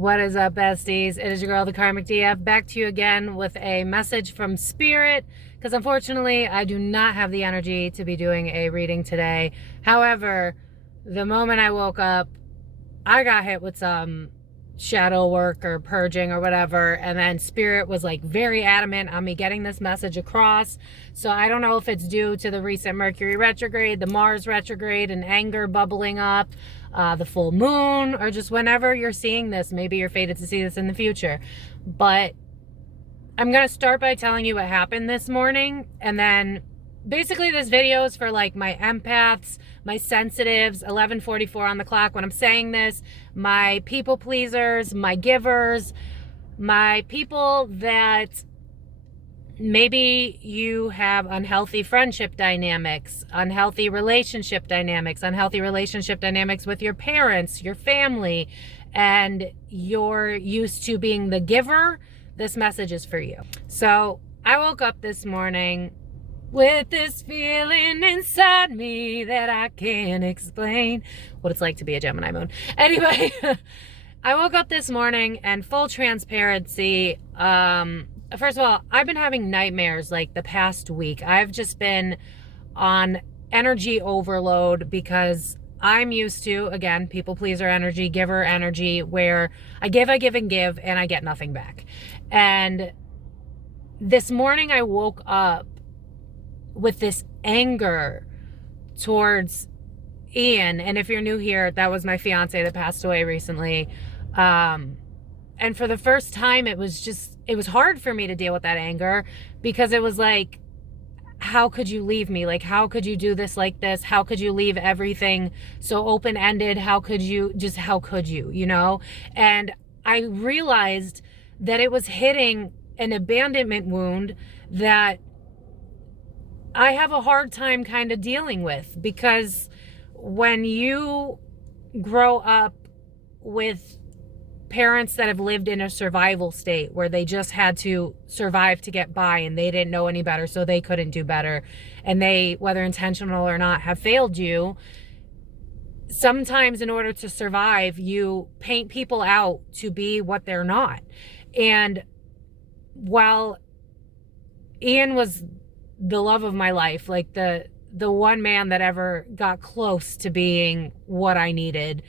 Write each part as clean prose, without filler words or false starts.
What is up, besties? It is your girl, the Karmic DF, back to you again with a message from Spirit, because unfortunately, I do not have the energy to be doing a reading today. However, the moment I woke up, I got hit with some shadow work or purging or whatever, and then Spirit was like very adamant on me getting this message across. So I don't know if it's due to the recent Mercury retrograde, the Mars retrograde, and anger bubbling up, the full moon, or just whenever you're seeing this. Maybe you're fated to see this in the future. But I'm going to start by telling you what happened this morning, and then basically this video is for like my empaths, my sensitives, 11:44 on the clock when I'm saying this, my people pleasers, my givers, my people that maybe you have unhealthy friendship dynamics, unhealthy relationship dynamics with your parents, your family, and you're used to being the giver. This message is for you. So I woke up this morning with this feeling inside me that I can't explain what it's like to be a Gemini moon. Anyway, I woke up this morning, and full transparency, first of all, I've been having nightmares like the past week. I've just been on energy overload because I'm used to, again, people pleaser energy, giver energy, where I give, and give, and I get nothing back. And this morning I woke up with this anger towards Ian. And if you're new here, that was my fiance that passed away recently. And for the first time, it was hard for me to deal with that anger, because it was like, how could you leave me? Like, how could you do this like this? How could you leave everything so open-ended? How could you, you know? And I realized that it was hitting an abandonment wound that I have a hard time kind of dealing with, because when you grow up with parents that have lived in a survival state where they just had to survive to get by and they didn't know any better, so they couldn't do better, and they, whether intentional or not, have failed you, sometimes in order to survive, you paint people out to be what they're not. And while Ian was the love of my life, like the one man that ever got close to being what I needed,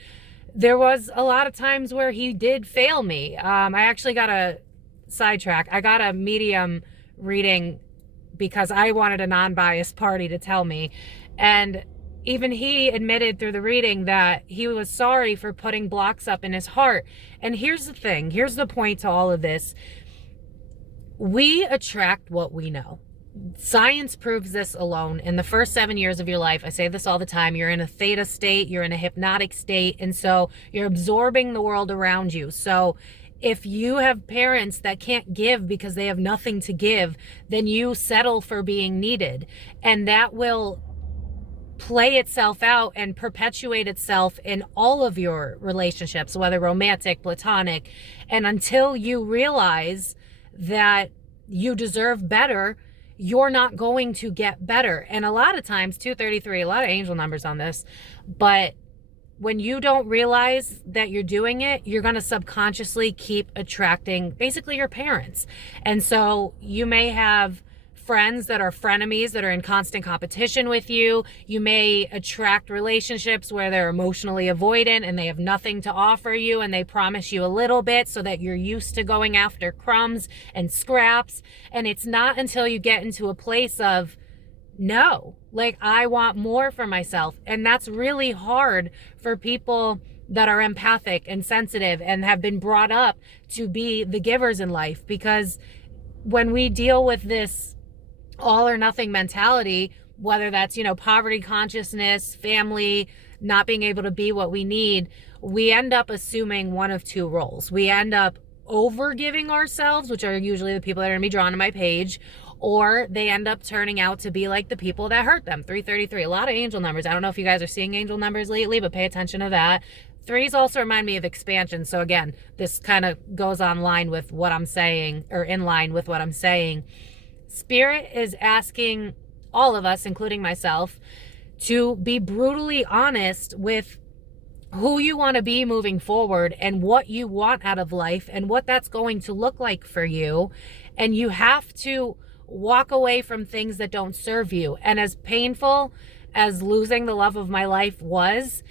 there was a lot of times where he did fail me. I actually got a sidetrack. I got a medium reading because I wanted a non-biased party to tell me. And even he admitted through the reading that he was sorry for putting blocks up in his heart. And here's the thing. Here's the point to all of this. We attract what we know. Science proves this alone. In the first 7 years of your life, I say this all the time, you're in a theta state, you're in a hypnotic state, and so you're absorbing the world around you. So if you have parents that can't give because they have nothing to give, then you settle for being needed. And that will play itself out and perpetuate itself in all of your relationships, whether romantic, platonic. And until you realize that you deserve better, you're not going to get better. And a lot of times, 233, a lot of angel numbers on this, but when you don't realize that you're doing it, you're going to subconsciously keep attracting basically your parents. And so you may have friends that are frenemies that are in constant competition with you. You may attract relationships where they're emotionally avoidant and they have nothing to offer you, and they promise you a little bit so that you're used to going after crumbs and scraps. And it's not until you get into a place of, no, like, I want more for myself. And that's really hard for people that are empathic and sensitive and have been brought up to be the givers in life, because when we deal with this all or nothing mentality, whether that's, poverty consciousness, family, not being able to be what we need, we end up assuming one of two roles. We end up over giving ourselves, which are usually the people that are going to be drawn to my page, or they end up turning out to be like the people that hurt them. 333, a lot of angel numbers. I don't know if you guys are seeing angel numbers lately, but pay attention to that. Threes also remind me of expansion. So again, this kind of goes online with what I'm saying, or in line with what I'm saying. Spirit is asking all of us, including myself, to be brutally honest with who you want to be moving forward and what you want out of life and what that's going to look like for you. And you have to walk away from things that don't serve you. And as painful as losing the love of my life was,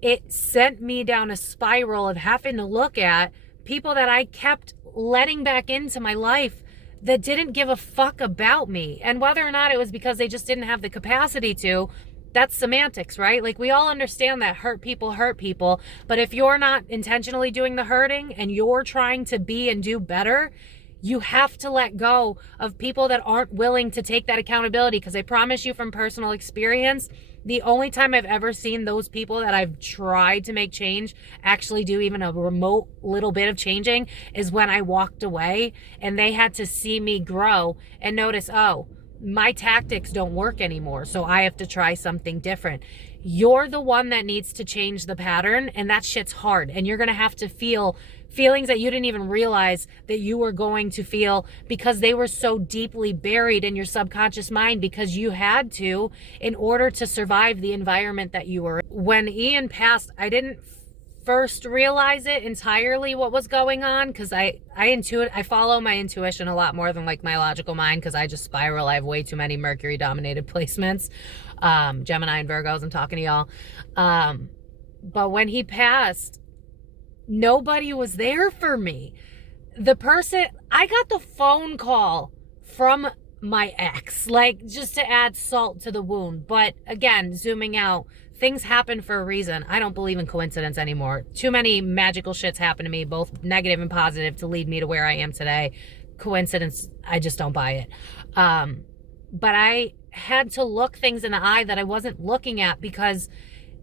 it sent me down a spiral of having to look at people that I kept letting back into my life that didn't give a fuck about me. And whether or not it was because they just didn't have the capacity to, that's semantics, right? Like, we all understand that hurt people. But if you're not intentionally doing the hurting and you're trying to be and do better, you have to let go of people that aren't willing to take that accountability. Because I promise you from personal experience, the only time I've ever seen those people that I've tried to make change actually do even a remote little bit of changing is when I walked away and they had to see me grow and notice, oh, my tactics don't work anymore, so I have to try something different. You're the one that needs to change the pattern, and that shit's hard. And you're going to have to feel feelings that you didn't even realize that you were going to feel because they were so deeply buried in your subconscious mind because you had to in order to survive the environment that you were in. When Ian passed, I didn't first realize it entirely what was going on because I follow my intuition a lot more than like my logical mind because I just spiral. I have way too many Mercury dominated placements, Gemini and Virgos. I'm talking to y'all. But when he passed, nobody was there for me. I got the phone call from my ex, like, just to add salt to the wound. But again, zooming out, things happen for a reason. I don't believe in coincidence anymore. Too many magical shits happen to me, both negative and positive, to lead me to where I am today. Coincidence, I just don't buy it. But I had to look things in the eye that I wasn't looking at because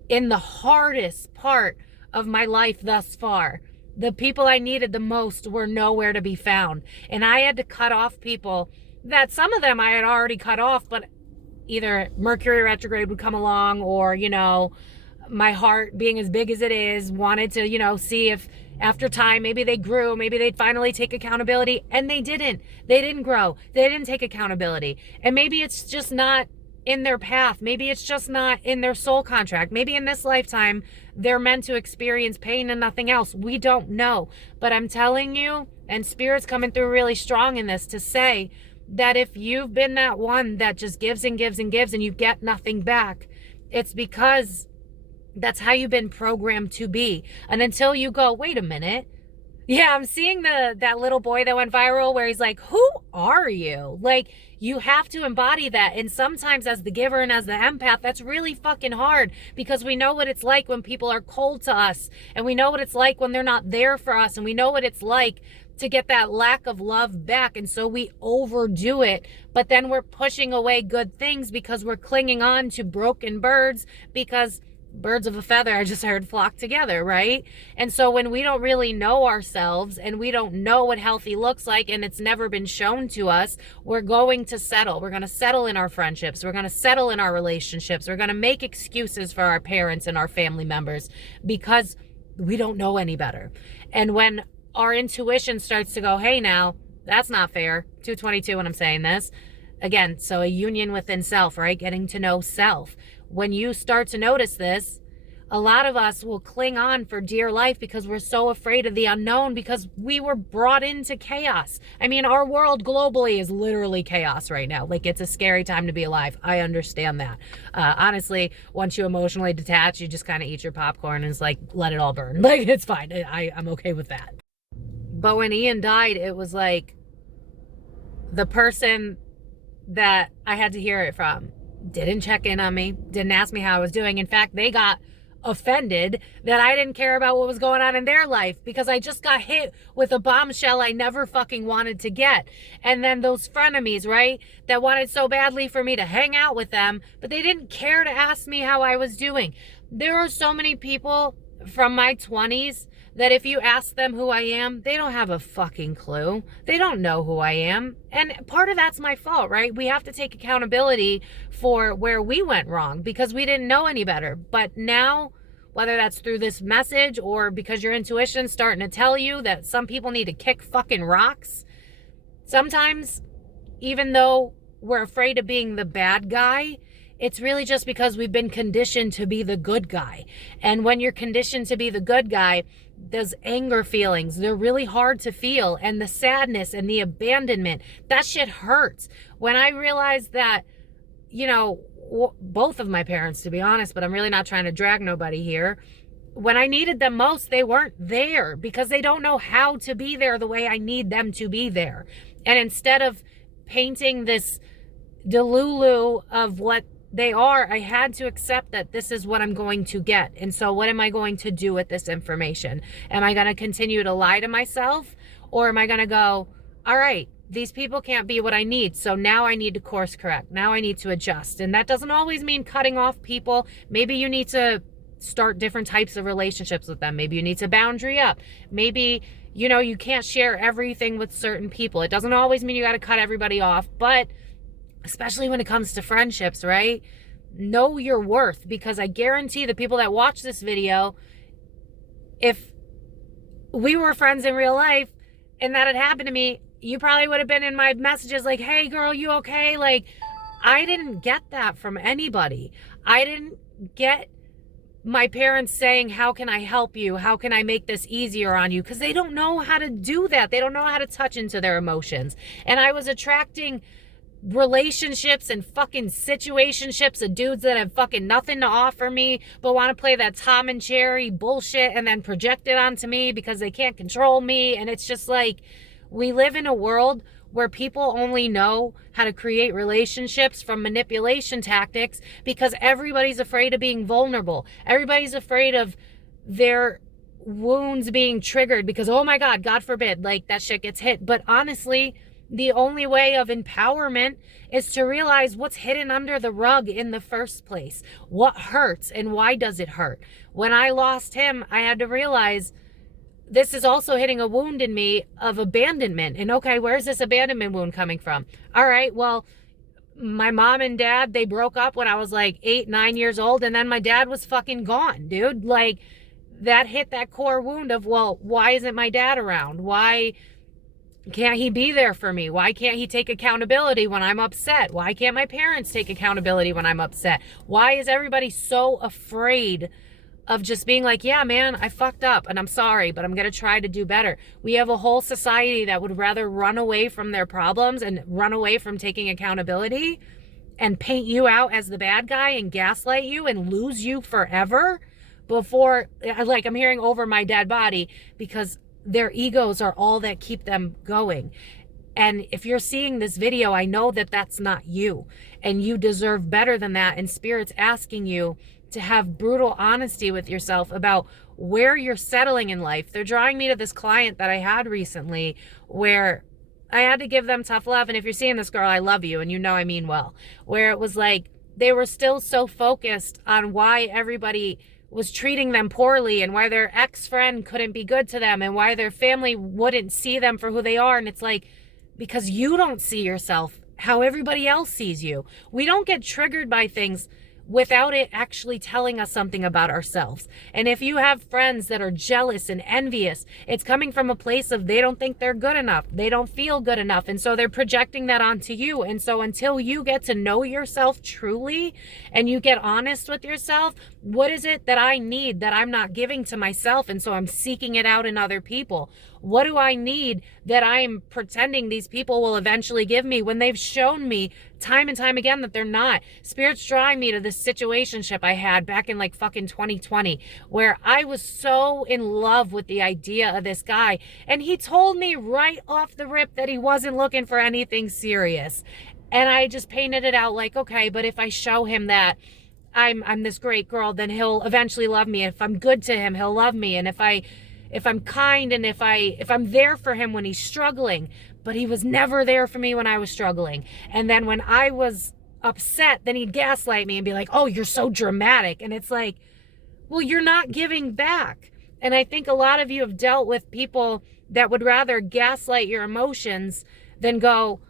in the hardest part of my life thus far, the people I needed the most were nowhere to be found. And I had to cut off people that some of them I had already cut off, but either Mercury retrograde would come along or, my heart being as big as it is, wanted to, see if after time, maybe they grew, maybe they'd finally take accountability. And they didn't. They didn't grow. They didn't take accountability. And maybe it's just not in their path. Maybe it's just not in their soul contract. Maybe in this lifetime, they're meant to experience pain and nothing else. We don't know. But I'm telling you, and Spirit's coming through really strong in this to say that if you've been that one that just gives and gives and gives and you get nothing back, it's because that's how you've been programmed to be. And until you go, wait a minute. Yeah, I'm seeing that little boy that went viral where he's like, who are you? Like, you have to embody that. And sometimes as the giver and as the empath, that's really fucking hard because we know what it's like when people are cold to us. And we know what it's like when they're not there for us. And we know what it's like to get that lack of love back. And so we overdo it. But then we're pushing away good things because we're clinging on to broken birds because birds of a feather, I just heard, flock together, right? And so when we don't really know ourselves and we don't know what healthy looks like and it's never been shown to us, we're going to settle. We're going to settle in our friendships. We're going to settle in our relationships. We're going to make excuses for our parents and our family members because we don't know any better. And when our intuition starts to go, hey, now, that's not fair. 222 when I'm saying this. Again, so a union within self, right? Getting to know self. When you start to notice this, a lot of us will cling on for dear life because we're so afraid of the unknown because we were brought into chaos. I mean, our world globally is literally chaos right now. Like, it's a scary time to be alive. I understand that. Honestly, once you emotionally detach, you just kind of eat your popcorn and it's like, let it all burn. Like, it's fine. I'm okay with that. But when Ian died, it was like the person that I had to hear it from didn't check in on me, didn't ask me how I was doing. In fact, they got offended that I didn't care about what was going on in their life because I just got hit with a bombshell I never fucking wanted to get. And then those frenemies, right, that wanted so badly for me to hang out with them, but they didn't care to ask me how I was doing. There are so many people from my 20s that if you ask them who I am, they don't have a fucking clue. They don't know who I am. And part of that's my fault, right? We have to take accountability for where we went wrong because we didn't know any better. But now, whether that's through this message or because your intuition's starting to tell you that some people need to kick fucking rocks, sometimes, even though we're afraid of being the bad guy, it's really just because we've been conditioned to be the good guy. And when you're conditioned to be the good guy, those anger feelings, they're really hard to feel. And the sadness and the abandonment, that shit hurts. When I realized that, you know, both of my parents, to be honest, but I'm really not trying to drag nobody here, when I needed them most, they weren't there because they don't know how to be there the way I need them to be there. And instead of painting this delulu of what they are, I had to accept that this is what I'm going to get. And so what am I going to do with this information? Am I going to continue to lie to myself? Or am I going to go, all right, these people can't be what I need, so now I need to course correct. Now I need to adjust. And that doesn't always mean cutting off people. Maybe you need to start different types of relationships with them. Maybe you need to boundary up. Maybe, you know, you can't share everything with certain people. It doesn't always mean you got to cut everybody off, but especially when it comes to friendships, right? Know your worth, because I guarantee the people that watch this video, if we were friends in real life and that had happened to me, you probably would have been in my messages like, hey girl, you okay? Like, I didn't get that from anybody. I didn't get my parents saying, how can I help you? How can I make this easier on you? Because they don't know how to do that. They don't know how to touch into their emotions. And I was attracting relationships and fucking situationships of dudes that have fucking nothing to offer me, but want to play that Tom and Jerry bullshit and then project it onto me because they can't control me. And it's just like, we live in a world where people only know how to create relationships from manipulation tactics because everybody's afraid of being vulnerable. Everybody's afraid of their wounds being triggered because, oh my God, God forbid, like that shit gets hit. But honestly, the only way of empowerment is to realize what's hidden under the rug in the first place. What hurts and why does it hurt? When I lost him, I had to realize this is also hitting a wound in me of abandonment. And okay, where's this abandonment wound coming from? All right, well, my mom and dad, they broke up when I was like 8, 9 years old. And then my dad was fucking gone, dude. Like, that hit that core wound of, well, why isn't my dad around? Why can't he be there for me? Why can't he take accountability when I'm upset? Why can't my parents take accountability when I'm upset? Why is everybody so afraid of just being like, yeah, man, I fucked up and I'm sorry, but I'm going to try to do better? We have a whole society that would rather run away from their problems and run away from taking accountability and paint you out as the bad guy and gaslight you and lose you forever before, like, I'm hearing over my dead body because their egos are all that keep them going. And if you're seeing this video, I know that that's not you and you deserve better than that. And Spirit's asking you to have brutal honesty with yourself about where you're settling in life. They're drawing me to this client that I had recently where I had to give them tough love. And if you're seeing this, girl, I love you and you know I mean well. Where it was like they were still so focused on why everybody was treating them poorly and why their ex-friend couldn't be good to them and why their family wouldn't see them for who they are. And it's like, because you don't see yourself how everybody else sees you. We don't get triggered by things without it actually telling us something about ourselves. And if you have friends that are jealous and envious, it's coming from a place of they don't think they're good enough. They don't feel good enough. And so they're projecting that onto you. And so until you get to know yourself truly and you get honest with yourself, what is it that I need that I'm not giving to myself? And so I'm seeking it out in other people. What do I need that I'm pretending these people will eventually give me when they've shown me time and time again that they're not? Spirit's drawing me to this situationship I had back in like fucking 2020 where I was so in love with the idea of this guy. And he told me right off the rip that he wasn't looking for anything serious. And I just painted it out like, okay, but if I show him that I'm this great girl, then he'll eventually love me. If I'm good to him, he'll love me. And if I'm kind and if I'm there for him when he's struggling, but he was never there for me when I was struggling. And then when I was upset, then he'd gaslight me and be like, oh, you're so dramatic. And it's like, well, you're not giving back. And I think a lot of you have dealt with people that would rather gaslight your emotions than go,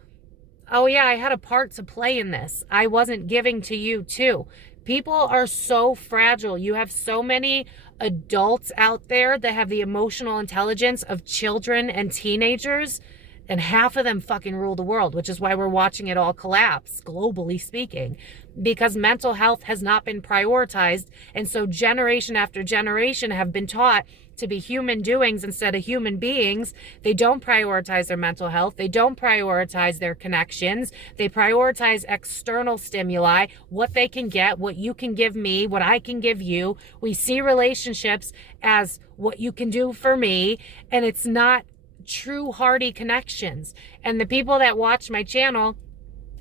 oh yeah, I had a part to play in this. I wasn't giving to you too. People are so fragile. You have so many adults out there that have the emotional intelligence of children and teenagers And half of them fucking rule the world, which is why we're watching it all collapse, globally speaking, because mental health has not been prioritized. And so generation after generation have been taught to be human doings instead of human beings. They don't prioritize their mental health. They don't prioritize their connections. They prioritize external stimuli, what they can get, what you can give me, what I can give you. We see relationships as what you can do for me, and it's not true hearty connections. And the people that watch my channel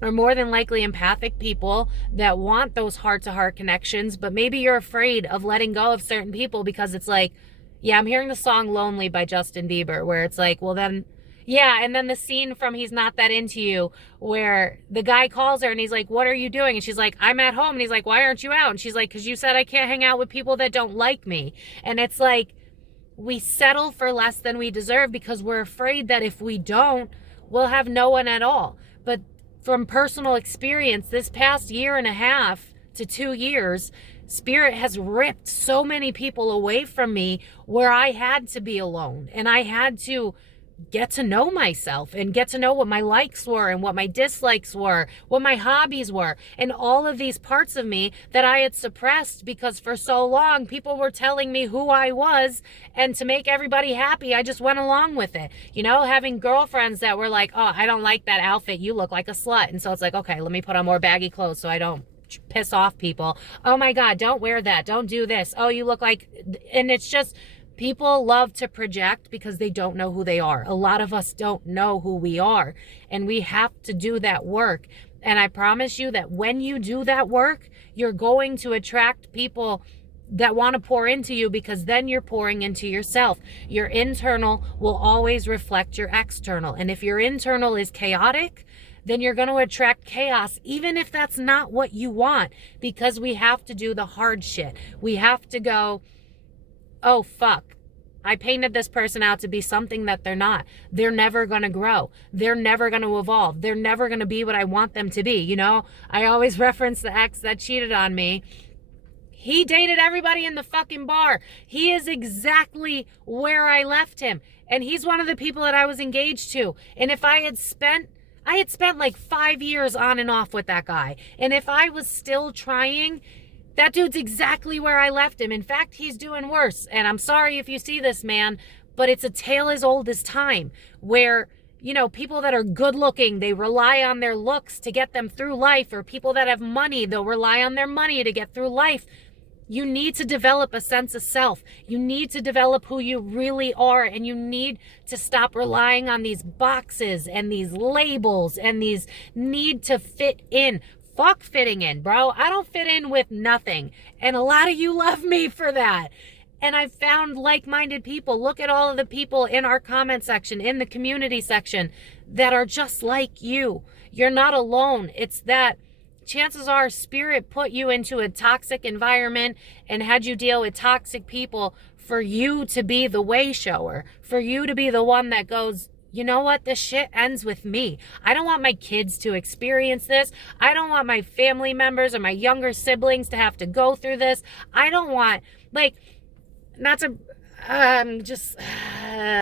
are more than likely empathic people that want those heart-to-heart connections, but maybe you're afraid of letting go of certain people because it's like, yeah, I'm hearing the song Lonely by Justin Bieber, where it's like, well then, yeah, and then the scene from He's Not That Into You, where the guy calls her and he's like, what are you doing? And she's like, I'm at home. And he's like, why aren't you out? And she's like, because you said I can't hang out with people that don't like me. And it's like, we settle for less than we deserve because we're afraid that if we don't, we'll have no one at all. But from personal experience, this past 1.5 to 2 years, Spirit has ripped so many people away from me where I had to be alone and I had to get to know myself and get to know what my likes were and what my dislikes were, what my hobbies were, and all of these parts of me that I had suppressed because for so long people were telling me who I was, and to make everybody happy, I just went along with it. You know, having girlfriends that were like, oh, I don't like that outfit, you look like a slut. And so it's like, okay, let me put on more baggy clothes so I don't piss off people. Oh my God, don't wear that. Don't do this. Oh, you look like, and it's just, people love to project because they don't know who they are. A lot of us don't know who we are, and we have to do that work. And I promise you that when you do that work, you're going to attract people that want to pour into you, because then you're pouring into yourself. Your internal will always reflect your external. And if your internal is chaotic, then you're going to attract chaos, even if that's not what you want, because we have to do the hard shit. We have to go, oh, fuck, I painted this person out to be something that they're not. They're never going to grow. They're never going to evolve. They're never going to be what I want them to be. You know, I always reference the ex that cheated on me. He dated everybody in the fucking bar. He is exactly where I left him. And he's one of the people that I was engaged to. And if I had spent like 5 years on and off with that guy, and if I was still trying, that dude's exactly where I left him. In fact, he's doing worse. And I'm sorry if you see this, man, but it's a tale as old as time, where, you know, people that are good looking, they rely on their looks to get them through life, or people that have money, they'll rely on their money to get through life. You need to develop a sense of self. You need to develop who you really are, and you need to stop relying on these boxes and these labels and these need to fit in. Fuck fitting in, bro. I don't fit in with nothing. And a lot of you love me for that. And I've found like-minded people. Look at all of the people in our comment section, in the community section, that are just like you. You're not alone. It's that chances are Spirit put you into a toxic environment and had you deal with toxic people for you to be the way shower, for you to be the one that goes, you know what, this shit ends with me. I don't want my kids to experience this. I don't want my family members or my younger siblings to have to go through this. I don't want, like, not to,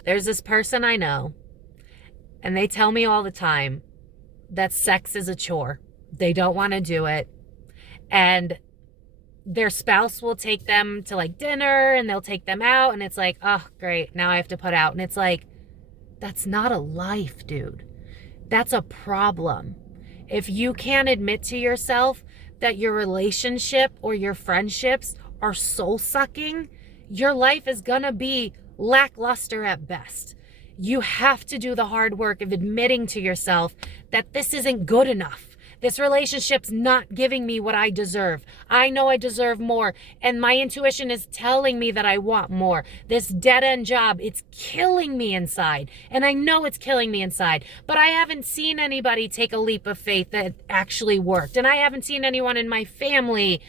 there's this person I know, and they tell me all the time that sex is a chore. They don't want to do it. And their spouse will take them to like dinner, and they'll take them out, and it's like, oh, great, now I have to put out. And it's like, that's not a life, dude. That's a problem. If you can't admit to yourself that your relationship or your friendships are soul-sucking, your life is gonna be lackluster at best. You have to do the hard work of admitting to yourself that this isn't good enough. This relationship's not giving me what I deserve. I know I deserve more, and my intuition is telling me that I want more. This dead-end job, it's killing me inside, and I know it's killing me inside, but I haven't seen anybody take a leap of faith that actually worked, and I haven't seen anyone in my family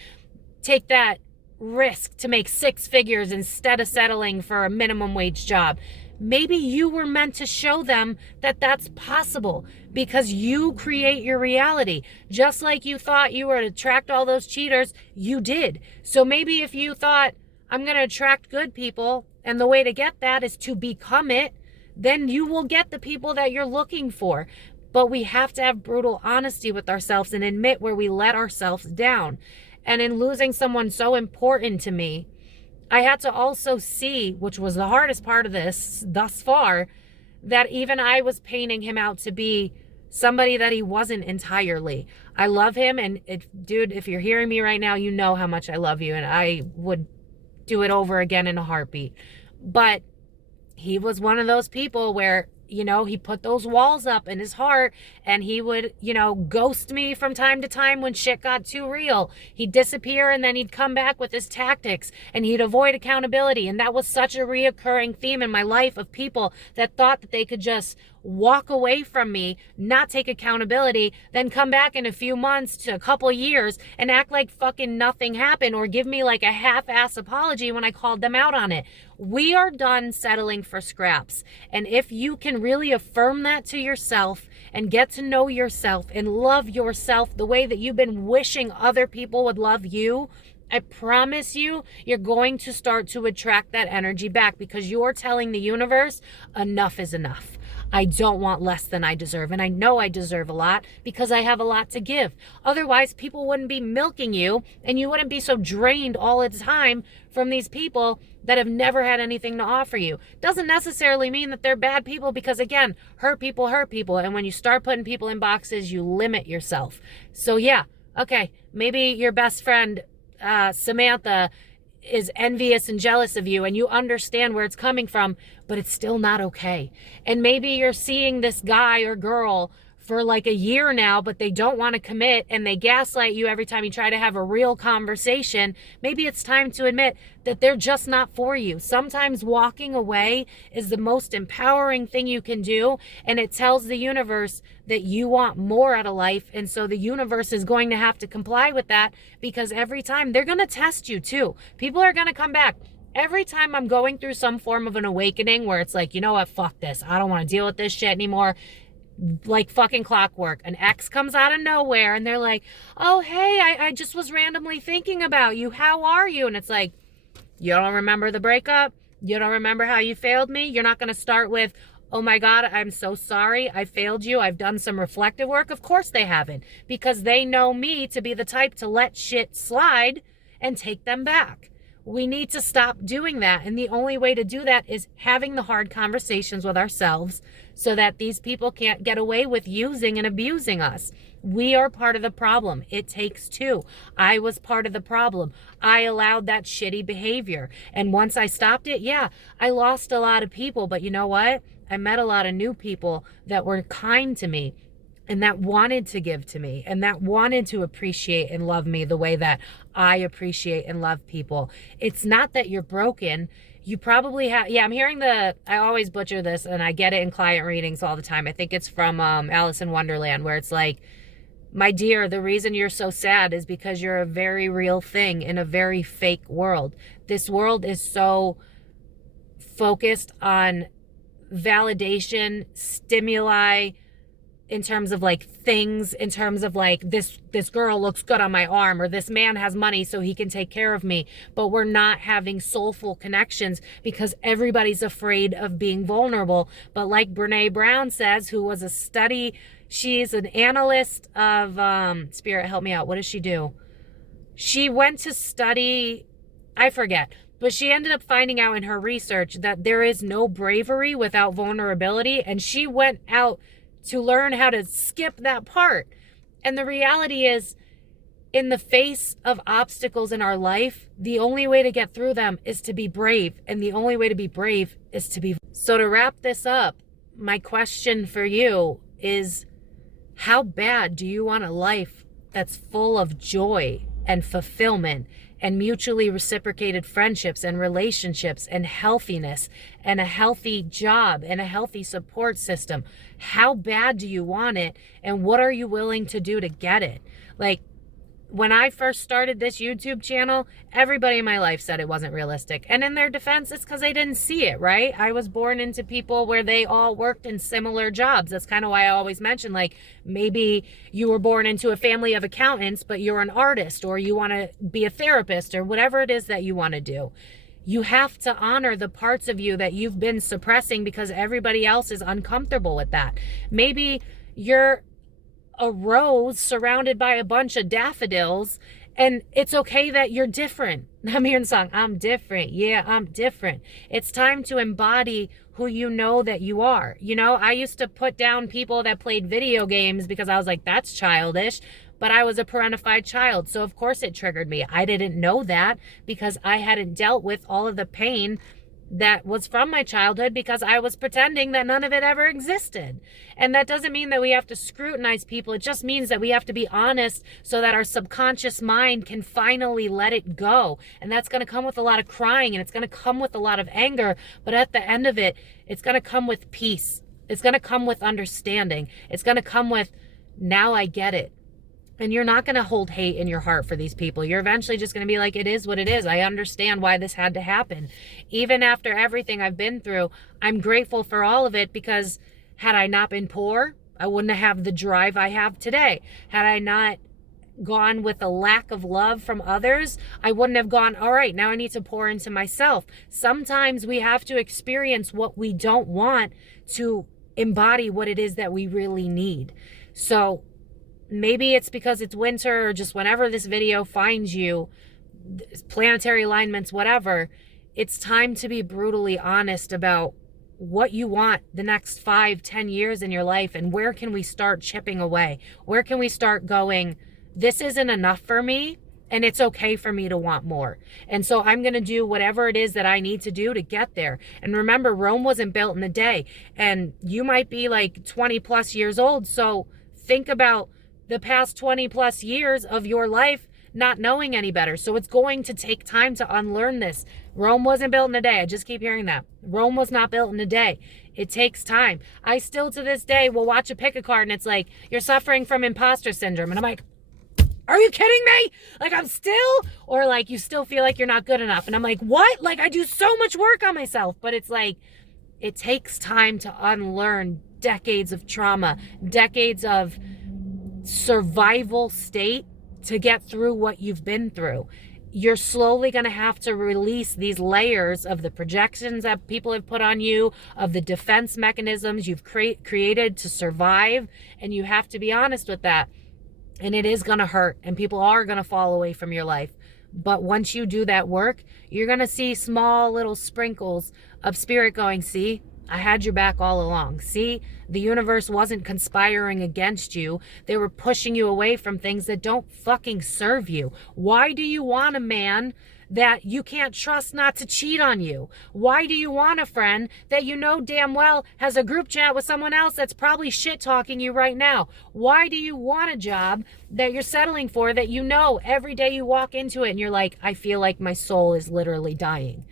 take that risk to make 6 figures instead of settling for a minimum wage job. Maybe you were meant to show them that that's possible, because you create your reality. Just like you thought you were to attract all those cheaters, you did. So maybe if you thought, I'm going to attract good people, and the way to get that is to become it, then you will get the people that you're looking for. But we have to have brutal honesty with ourselves and admit where we let ourselves down. And in losing someone so important to me, I had to also see, which was the hardest part of this thus far, that even I was painting him out to be somebody that he wasn't entirely. I love him, and dude, if you're hearing me right now, you know how much I love you, and I would do it over again in a heartbeat. But he was one of those people where, you know, he put those walls up in his heart, and he would, you know, ghost me from time to time when shit got too real. He'd disappear, and then he'd come back with his tactics, and he'd avoid accountability. And that was such a reoccurring theme in my life, of people that thought that they could just walk away from me, not take accountability, then come back in a few months to a couple years and act like fucking nothing happened, or give me like a half-ass apology when I called them out on it. We are done settling for scraps. And if you can really affirm that to yourself and get to know yourself and love yourself the way that you've been wishing other people would love you, I promise you, you're going to start to attract that energy back, because you're telling the universe, enough is enough. I don't want less than I deserve. And I know I deserve a lot because I have a lot to give. Otherwise, people wouldn't be milking you, and you wouldn't be so drained all the time from these people that have never had anything to offer you. Doesn't necessarily mean that they're bad people, because again, hurt people hurt people. And when you start putting people in boxes, you limit yourself. So yeah, okay, maybe your best friend, Samantha, is envious and jealous of you, and you understand where it's coming from, but it's still not okay. And maybe you're seeing this guy or girl for like a year now, but they don't want to commit, and they gaslight you every time you try to have a real conversation. Maybe it's time to admit that they're just not for you. Sometimes walking away is the most empowering thing you can do, and it tells the universe that you want more out of life, and so the universe is going to have to comply with that, because every time they're going to test you too. People are going to come back. Every time I'm going through some form of an awakening where it's like, you know what, fuck this, I don't want to deal with this shit anymore, like fucking clockwork, an ex comes out of nowhere and they're like, oh hey, I just was randomly thinking about you, how are you? And it's like, you don't remember the breakup? You don't remember how you failed me? You're not going to start with, oh my God, I'm so sorry, I failed you, I've done some reflective work. Of course they haven't, because they know me to be the type to let shit slide and take them back. We need to stop doing that. And the only way to do that is having the hard conversations with ourselves, so that these people can't get away with using and abusing us. We are part of the problem. It takes two. I was part of the problem. I allowed that shitty behavior. And once I stopped it, yeah, I lost a lot of people. But you know what? I met a lot of new people that were kind to me, and that wanted to give to me, and that wanted to appreciate and love me the way that I appreciate and love people. It's not that you're broken. You probably have, yeah, I'm hearing I always butcher this, and I get it in client readings all the time. I think it's from Alice in Wonderland, where it's like, my dear, the reason you're so sad is because you're a very real thing in a very fake world. This world is so focused on validation, stimuli, in terms of like things, in terms of like this girl looks good on my arm, or this man has money so he can take care of me. But we're not having soulful connections because everybody's afraid of being vulnerable. But like Brene Brown says, who was she's an analyst of Spirit, help me out, what does she do? She went to study, I forget, but she ended up finding out in her research that there is no bravery without vulnerability, and she went out to learn how to skip that part. And the reality is, in the face of obstacles in our life, the only way to get through them is to be brave. And the only way to be brave is to be. So to wrap this up, my question for you is, how bad do you want a life that's full of joy and fulfillment and mutually reciprocated friendships and relationships and healthiness and a healthy job and a healthy support system? How bad do you want it, and what are you willing to do to get it? Like, when I first started this YouTube channel, everybody in my life said it wasn't realistic. And in their defense, it's because they didn't see it, right? I was born into people where they all worked in similar jobs. That's kind of why I always mention, like, maybe you were born into a family of accountants, but you're an artist, or you want to be a therapist, or whatever it is that you want to do. You have to honor the parts of you that you've been suppressing because everybody else is uncomfortable with that. Maybe you're a rose surrounded by a bunch of daffodils, and it's okay that you're different. I'm hearing the song, I'm different. Yeah, I'm different. It's time to embody who you know that you are. You know, I used to put down people that played video games because I was like, that's childish. But I was a parentified child, so of course it triggered me. I didn't know that because I hadn't dealt with all of the pain that was from my childhood because I was pretending that none of it ever existed. And that doesn't mean that we have to scrutinize people. It just means that we have to be honest so that our subconscious mind can finally let it go. And that's going to come with a lot of crying, and it's going to come with a lot of anger. But at the end of it, it's going to come with peace. It's going to come with understanding. It's going to come with, now I get it. And you're not going to hold hate in your heart for these people. You're eventually just going to be like, it is what it is. I understand why this had to happen. Even after everything I've been through, I'm grateful for all of it, because had I not been poor, I wouldn't have the drive I have today. Had I not gone with a lack of love from others, I wouldn't have gone, all right, now I need to pour into myself. Sometimes we have to experience what we don't want to embody what it is that we really need. So maybe it's because it's winter, or just whenever this video finds you, planetary alignments, whatever, it's time to be brutally honest about what you want the next 5-10 years in your life, and where can we start chipping away? Where can we start going, this isn't enough for me, and it's okay for me to want more. And so I'm going to do whatever it is that I need to do to get there. And remember, Rome wasn't built in a day, and you might be like 20 plus years old. So think about the past 20 plus years of your life not knowing any better. So it's going to take time to unlearn this. Rome wasn't built in a day. I just keep hearing that. Rome was not built in a day. It takes time. I still to this day will watch a pick a card and it's like, you're suffering from imposter syndrome. And I'm like, are you kidding me? Like, I'm still, or like, you still feel like you're not good enough. And I'm like, what? Like, I do so much work on myself. But it's like, it takes time to unlearn decades of trauma, decades of survival state to get through what you've been through. You're slowly going to have to release these layers of the projections that people have put on you, of the defense mechanisms you've created to survive, and you have to be honest with that. And it is going to hurt, and people are going to fall away from your life. But once you do that work, you're going to see small little sprinkles of spirit going, see, I had your back all along. See, the universe wasn't conspiring against you. They were pushing you away from things that don't fucking serve you. Why do you want a man that you can't trust not to cheat on you? Why do you want a friend that you know damn well has a group chat with someone else that's probably shit talking you right now? Why do you want a job that you're settling for that you know every day you walk into it and you're like, I feel like my soul is literally dying?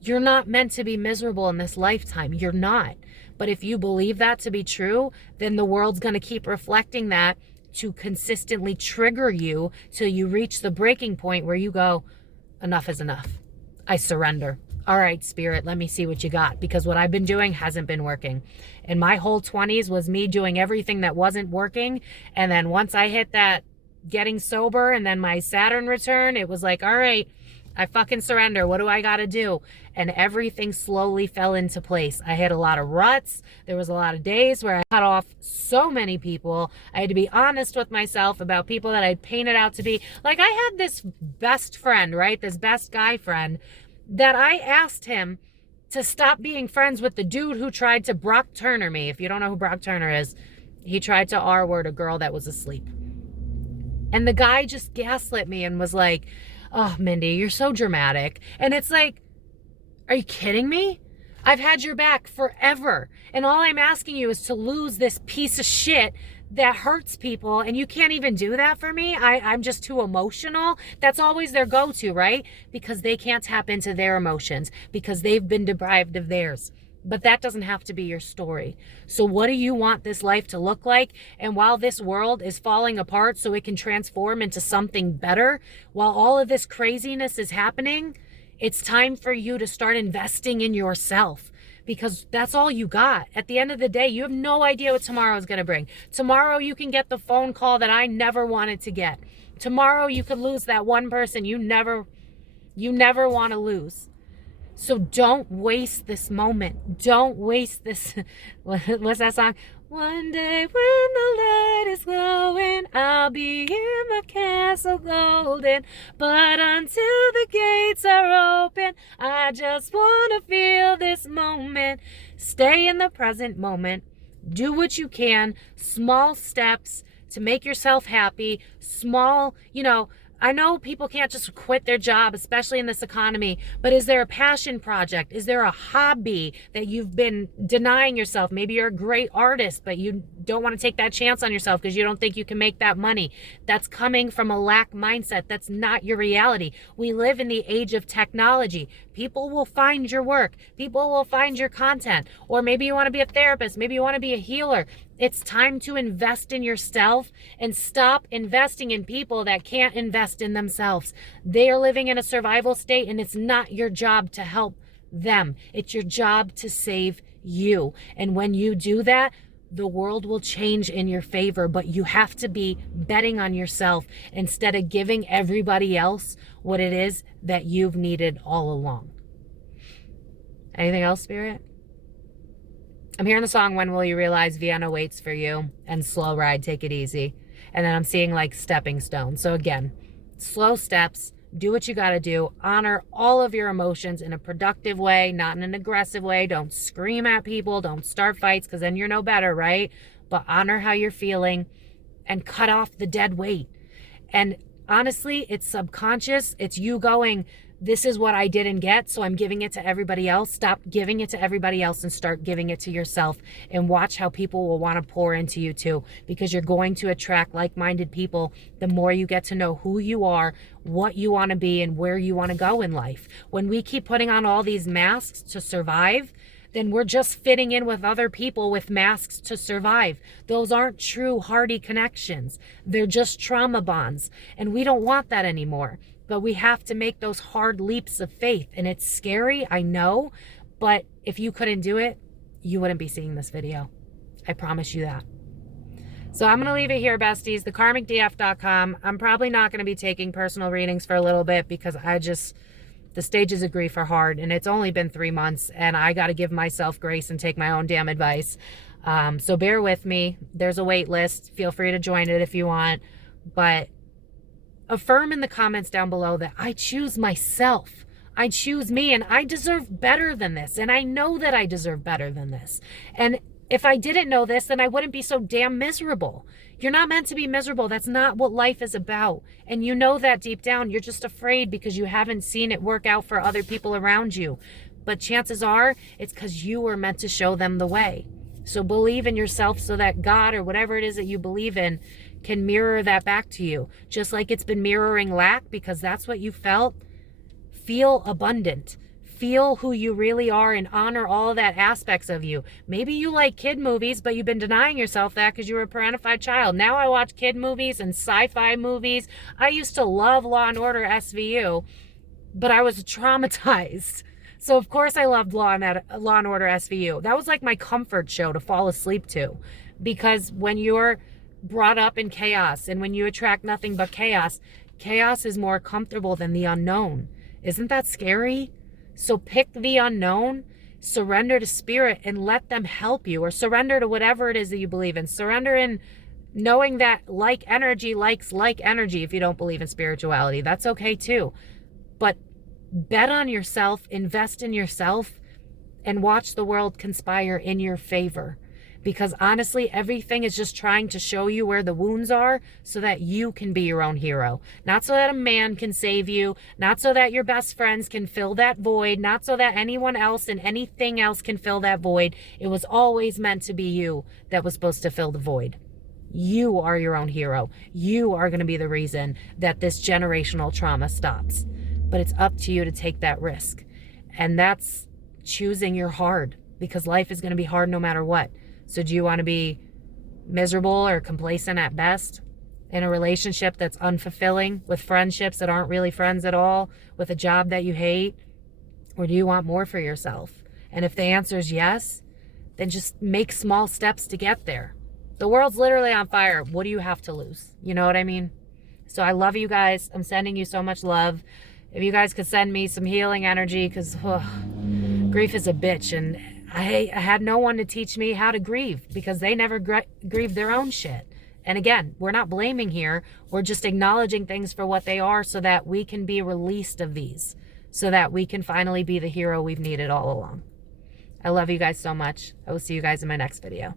You're not meant to be miserable in this lifetime. You're not. But if you believe that to be true, then the world's going to keep reflecting that to consistently trigger you till you reach the breaking point where you go, enough is enough. I surrender. All right, spirit, let me see what you got, because what I've been doing hasn't been working. And my whole 20s was me doing everything that wasn't working. And then once I hit that getting sober and then my Saturn return, it was like, all right, I fucking surrender. What do I got to do? And everything slowly fell into place. I hit a lot of ruts. There was a lot of days where I cut off so many people. I had to be honest with myself about people that I'd painted out to be. Like, I had this best friend, right? This best guy friend that I asked him to stop being friends with the dude who tried to Brock Turner me. If you don't know who Brock Turner is, he tried to R-word a girl that was asleep. And the guy just gaslit me and was like, oh, Mindy, you're so dramatic. And it's like, are you kidding me? I've had your back forever. And all I'm asking you is to lose this piece of shit that hurts people. And you can't even do that for me. I'm just too emotional. That's always their go-to, right? Because they can't tap into their emotions because they've been deprived of theirs. But that doesn't have to be your story. So what do you want this life to look like? And while this world is falling apart so it can transform into something better, while all of this craziness is happening, it's time for you to start investing in yourself, because that's all you got. At the end of the day, you have no idea what tomorrow is going to bring. Tomorrow you can get the phone call that I never wanted to get. Tomorrow you could lose that one person you never want to lose. So don't waste this moment. Don't waste this. What's that song? One day when the light is glowing, I'll be in my castle golden. But until the gates are open, I just want to feel this moment. Stay in the present moment. Do what you can. Small steps to make yourself happy. Small, I know people can't just quit their job, especially in this economy, but is there a passion project? Is there a hobby that you've been denying yourself? Maybe you're a great artist, but you don't want to take that chance on yourself because you don't think you can make that money. That's coming from a lack mindset. That's not your reality. We live in the age of technology. People will find your work. People will find your content. Or maybe you want to be a therapist. Maybe you want to be a healer. It's time to invest in yourself and stop investing in people that can't invest in themselves. They are living in a survival state, and it's not your job to help them. It's your job to save you. And when you do that, the world will change in your favor, but you have to be betting on yourself instead of giving everybody else what it is that you've needed all along. Anything else, Spirit? I'm hearing the song When Will You Realize Vienna Waits for You and Slow Ride, Take It Easy. And then I'm seeing like stepping stones. So again, slow steps, do what you got to do. Honor all of your emotions in a productive way, not in an aggressive way. Don't scream at people. Don't start fights because then you're no better, right? But honor how you're feeling and cut off the dead weight. And honestly, it's subconscious. It's you going, this is what I didn't get, so I'm giving it to everybody else. Stop giving it to everybody else and start giving it to yourself, and watch how people will want to pour into you too, because you're going to attract like-minded people the more you get to know who you are, what you want to be, and where you want to go in life. When we keep putting on all these masks to survive, then we're just fitting in with other people with masks to survive. Those aren't true hearty connections. They're just trauma bonds, and we don't want that anymore. But we have to make those hard leaps of faith. And it's scary, I know. But if you couldn't do it, you wouldn't be seeing this video. I promise you that. So I'm going to leave it here, besties. thekarmicdf.com. I'm probably not going to be taking personal readings for a little bit because the stages of grief are hard. And it's only been 3 months. And I got to give myself grace and take my own damn advice. So bear with me. There's a wait list. Feel free to join it if you want. But affirm in the comments down below that I choose myself. I choose me, and I deserve better than this. And I know that I deserve better than this. And if I didn't know this, then I wouldn't be so damn miserable. You're not meant to be miserable. That's not what life is about. And you know that deep down. You're just afraid because you haven't seen it work out for other people around you. But chances are it's because you were meant to show them the way. So believe in yourself so that God, or whatever it is that you believe in, can mirror that back to you. Just like it's been mirroring lack, because that's what you felt. Feel abundant. Feel who you really are and honor all that aspects of you. Maybe you like kid movies, but you've been denying yourself that because you were a parentified child. Now I watch kid movies and sci-fi movies. I used to love Law and Order SVU, but I was traumatized. So of course I loved Law and Order SVU. That was like my comfort show to fall asleep to, because when you're brought up in chaos and when you attract nothing but chaos, chaos is more comfortable than the unknown. Isn't that scary? So pick the unknown, surrender to spirit and let them help you, or surrender to whatever it is that you believe in. Surrender in knowing that like energy likes like energy. If you don't believe in spirituality, that's okay too. But bet on yourself, invest in yourself, and watch the world conspire in your favor. Because honestly, everything is just trying to show you where the wounds are so that you can be your own hero. Not so that a man can save you, not so that your best friends can fill that void, not so that anyone else and anything else can fill that void. It was always meant to be you that was supposed to fill the void. You are your own hero. You are going to be the reason that this generational trauma stops. But it's up to you to take that risk. And that's choosing your hard, because life is going to be hard no matter what. So do you want to be miserable or complacent at best in a relationship that's unfulfilling, with friendships that aren't really friends at all, with a job that you hate? Or do you want more for yourself? And if the answer is yes, then just make small steps to get there. The world's literally on fire. What do you have to lose? You know what I mean? So I love you guys. I'm sending you so much love. If you guys could send me some healing energy, because grief is a bitch, and I had no one to teach me how to grieve because they never grieved their own shit. And again, we're not blaming here. We're just acknowledging things for what they are so that we can be released of these, so that we can finally be the hero we've needed all along. I love you guys so much. I will see you guys in my next video.